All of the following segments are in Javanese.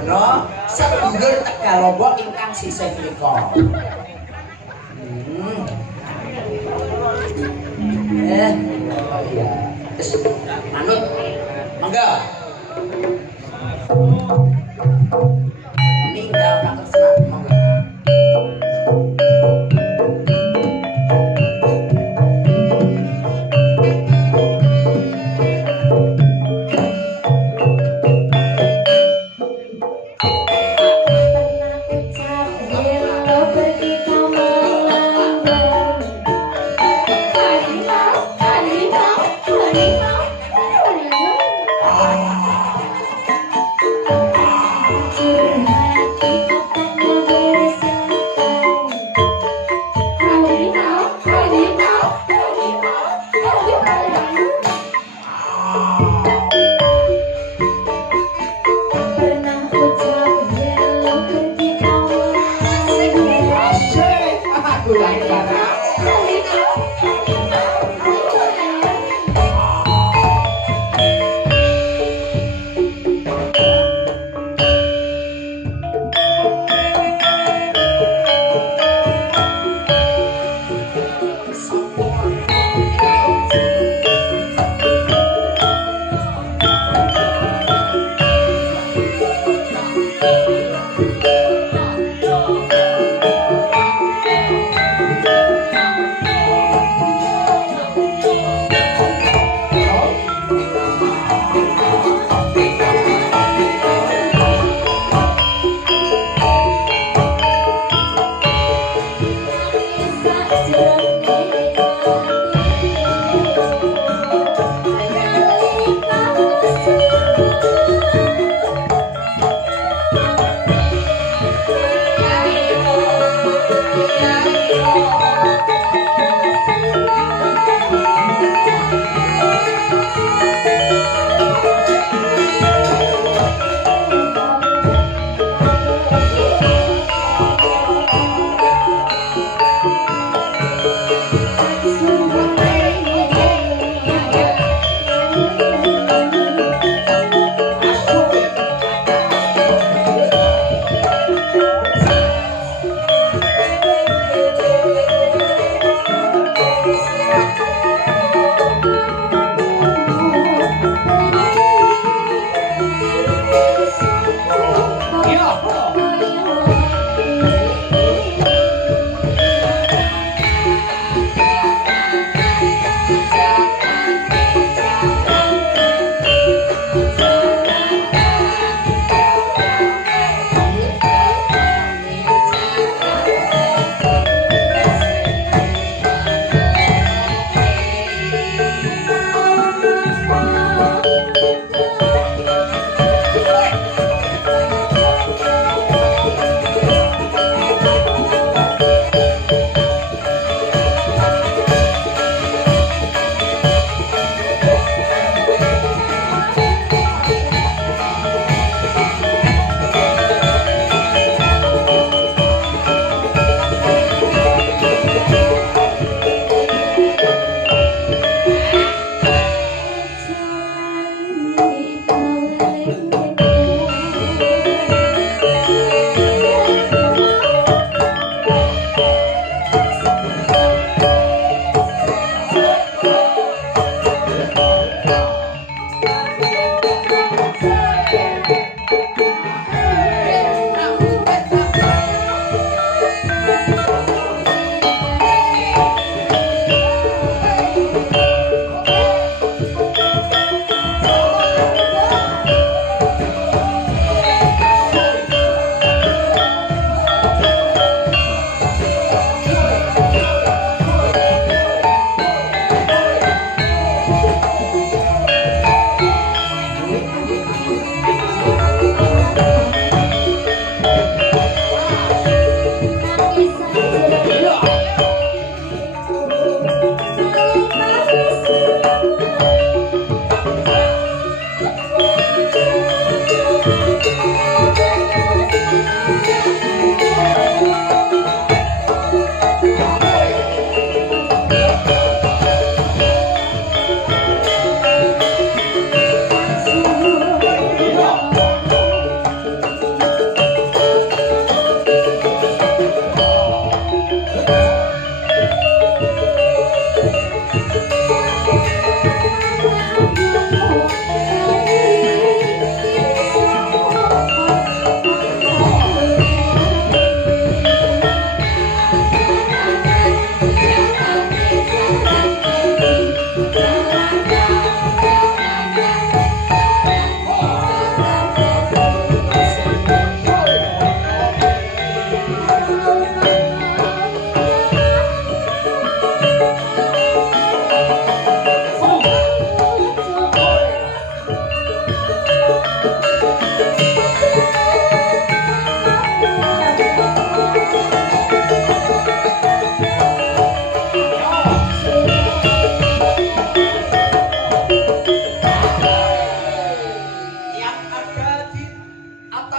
Bono sedulur Tegalobo ingkang sisih mriku. Iya. Terus manut. Mangga. Ninggal Pak Kresna. Mangga.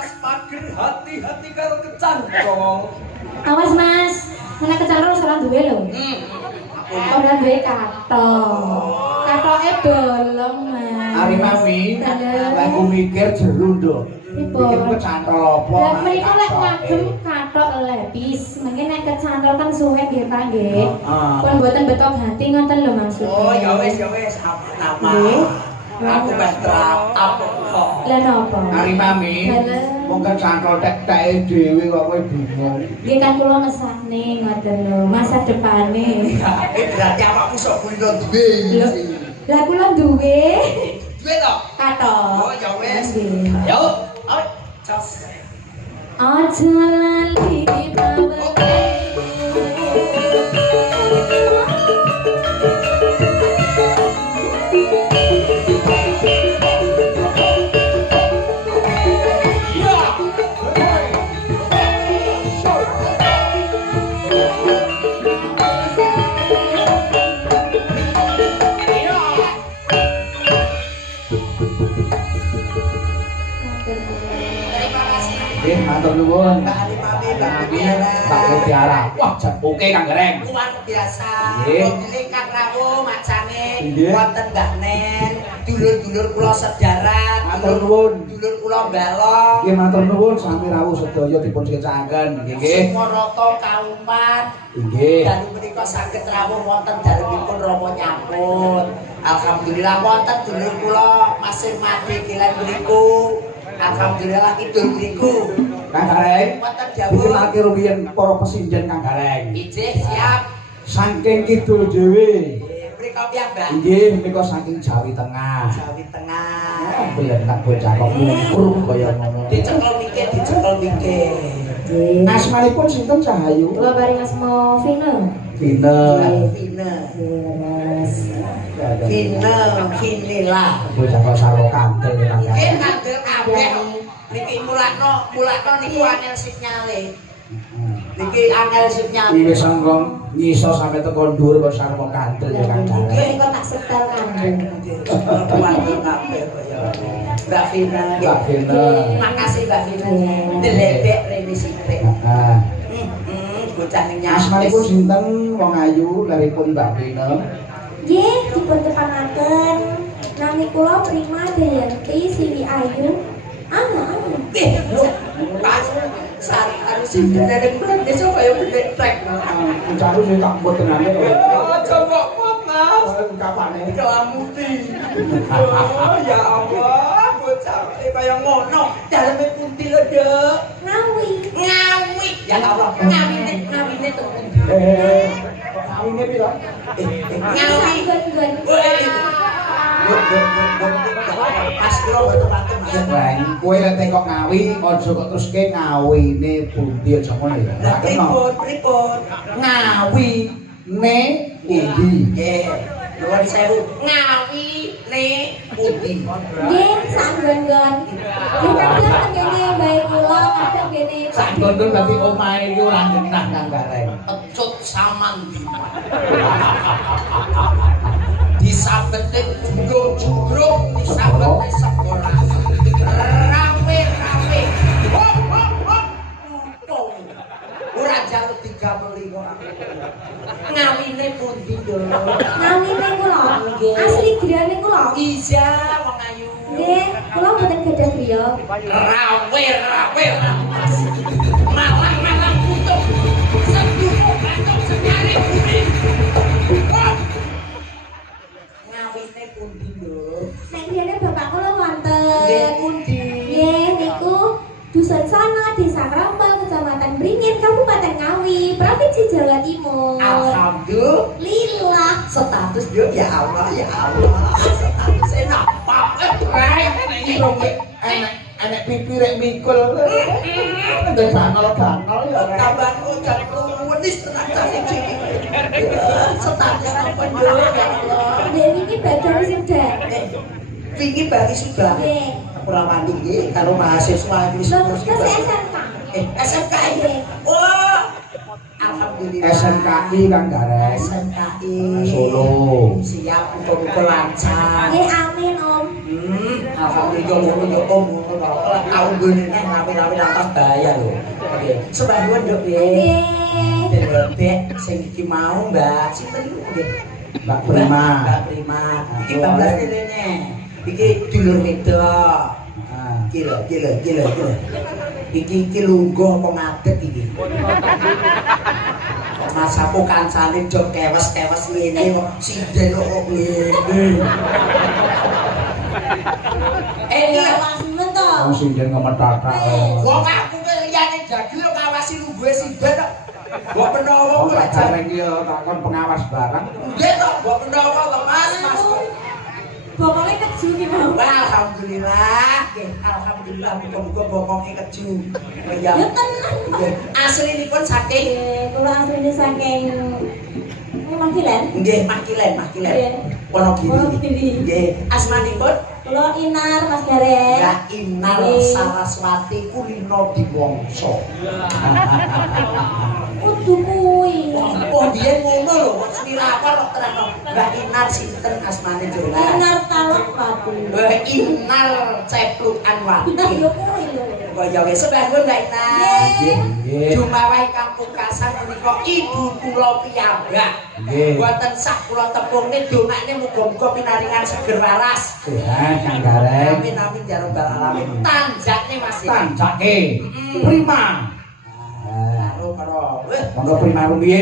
Mas Mager hati-hati karo kecantol. Awas Mas, mana kecantol ora duwe lho. Ora duwe katok. Katoke bolong Mas. Ari mami, aku mikir jeru nduk. Mikir kecantol apa? Lah mriko lek ngagem katok lepis, mungkin nek kecantol kan suwe nggih Pak nggih. Pun mboten betok ganti ngoten lho maksudnya. Oh, ya wis nama. Aku wis apa kok. Lah napa? Ari mami, wong kecantol tek-teke dhewe kok kowe bingung. Nggih kan kula mesane ngoten lho, masa depane. Berarti awakmu sok kulo duwe. Lah kula duwe Duwe to? katok. Oh, ya wis. Nggih. Yo, ayo. Cos. Aja lali bawe. Matur nuwun. Mbak Ali Mami, Mbak Mbak Mutiara. Wah, jan oke Kang Gareng. Luar biasa. Nggih. Mobil Kang Rawo macane Nggih. wonten Mbak Nen, dulur-dulur kula sedarat, Matur nuwun. dulur kula balong. Nggih matur nuwun sami rawuh sedaya dipun secahaken nggih nggih. Sumoroto Kauman. Nggih. Dalu menika saged rawuh wonten dalemipun Rama nyampun. Alhamdulillah wonten dulur kula masih mati kilen mriku. Alhamdulillah kidul mriku. Kang Gareng. Wonten Iki dawuh. lagi rumiyin para pesinjen Kang Gareng. Ijih siap. Saking kidul dhewe. Mriko piyambak. Nggih menika saking Jawi Tengah. Jawi Tengah. Biyen tak bocah kok mungkur kaya ngono. Dicekel mikir, dicekel mikir. Asmanipun sinten Cahayu? Kula paring asma Vina. Vina. Vina. Yes. Vinilah. Bocah kok salo kantel Kang Nggih Gareng. kandel kabeh. Niki mulakno niku angel sinyale. Niki angel sinyale. Iki wis sangkong ngiso sampe teko dhuwur kok sarwa kantel ya Kang Gareng. Nggih kok tak setel kandung. Kuwi kabeh kaya. Mbak Vina. Mbak Vina. Makasih Mbak Vina. Deledek rene sithik. Heeh. Bocah ning Asmanipun sinten wong ayu laripun Mbak Vina? Nggih, dipun tepangaken. Nami kula Prima Dayanti Siwi Ayu. Pas sari harus sing dereng blek iso kaya blek trek. Ucapu sing tak buat tenane kok. Aja kok pot Mas. Kapane? Kelamuti. Oh ya Allah, bocah kaya ngono. Daleme pundi lho, Dek? Ngawi. Ngawi. Ya Allah, ngawine to. Kawine pira? Ngawi. Gun-gun. Pas kula boten Mas. Bang, kowe nek tekok ngawi, aja kok teruske ngawine pundi aja ngono ya. Lah pripun? Ngawi ne pundi. Nggih. Nuwun sewu. Ngawi ne pundi. Nggih, sak gun-gun. Dipun ngene bae kula kadang ngene. Sak gondol dadi omahe iki ora genah Kang Gareng. Pecut samandi. Disabetin jugro-jugro, disabetin sekolah. Rame-rame. Hop, hop, hop. Untung. Ora jaluk 30 kok. Ngawine pundi, Dok? Ngawine kula. Asli griyane kula. Iya, wong ayu. Nggih, kula mboten gadah griya. Rawe. Malang-malang putuk. Sedulur batok senyare budi. Hop. Ngawine pundi, Dok? Nek griyane bapak kula wonten. Nggih, pundi? Nggih, niku Dusun Sana, Desa Krambal, Kecamatan Beringin, Kabupaten Ngawi, Provinsi Jawa Timur. Alhamdulillah. Status dia ya Allah. Status enak banget. Enek pipi rek mikul. Ndek ganol-ganol ya. Kabar ucap wenis tenan siji. Status apa yo ya Allah. Nggih niki badhe sudah. Wingi bari sudah. Nggih. Ora mandi nggih karo mahasiswa wis Lho, terus SMK. SMK. Oh. Alhamdulillah. SMKI Kang Gareng. SMKI Solo. Siap muga-muga lancar. Nggih, amin Om. Alhamdulillah ngono yo om ngono ora tau ngene rapi-rapi nang bayar lho. Oke, sebahuan yo piye? Dek sing iki mau Mbak, sinten iku nggih? Mbak Prima. Mbak Prima. Iki bablas rene. Iki dulur wedok. Gila. Iki lungguh apa ngadeg iki? Mas aku kancane do kewes-kewes ngene kok sinden kok ngene. Iki awakmu to. Wong sinden ngemetak-tak. Wong aku ki liyane dadi yo ngawasi lungguhe sinden kok. Mbok menawa Wong tak jareng iki yo takon pengawas barang. nggih kok mbok menawa to Mas. Bokongnya keju ki mau. Wah, alhamdulillah. Nggih, alhamdulillah muga-muga bokonge keju. Ya. Ya tenan. Nggih, aslinipun saking Kula asline saking Makilen. nggih Makilen. Nggih. Wonogiri. Wonogiri. Nggih, asmanipun Kula Inar Mas Gareng. Ya Inar Saraswati Kulino Diwangsa. Kudu kuwi. Oh, biyen ngono lho, kok swirakon kok terangno. Mbak Inar sinten asmane jenengan? Inar Talak Pati. Mbak Inar Ceplukan Wati. Nah, yo kuwi lho. Kaya wis sebahuan Mbak Inar. Nggih. Jumawahi Kampung Kasan menika ibu kula piyambak. Nggih. Boten sak kula tepungne dongane muga-muga pinaringan seger waras. Sehat Kang Gareng. Amin ya rabbal alamin. Tanjakne Mas. Tancake. Prima. Karo weh Monggo Prima rumiyin.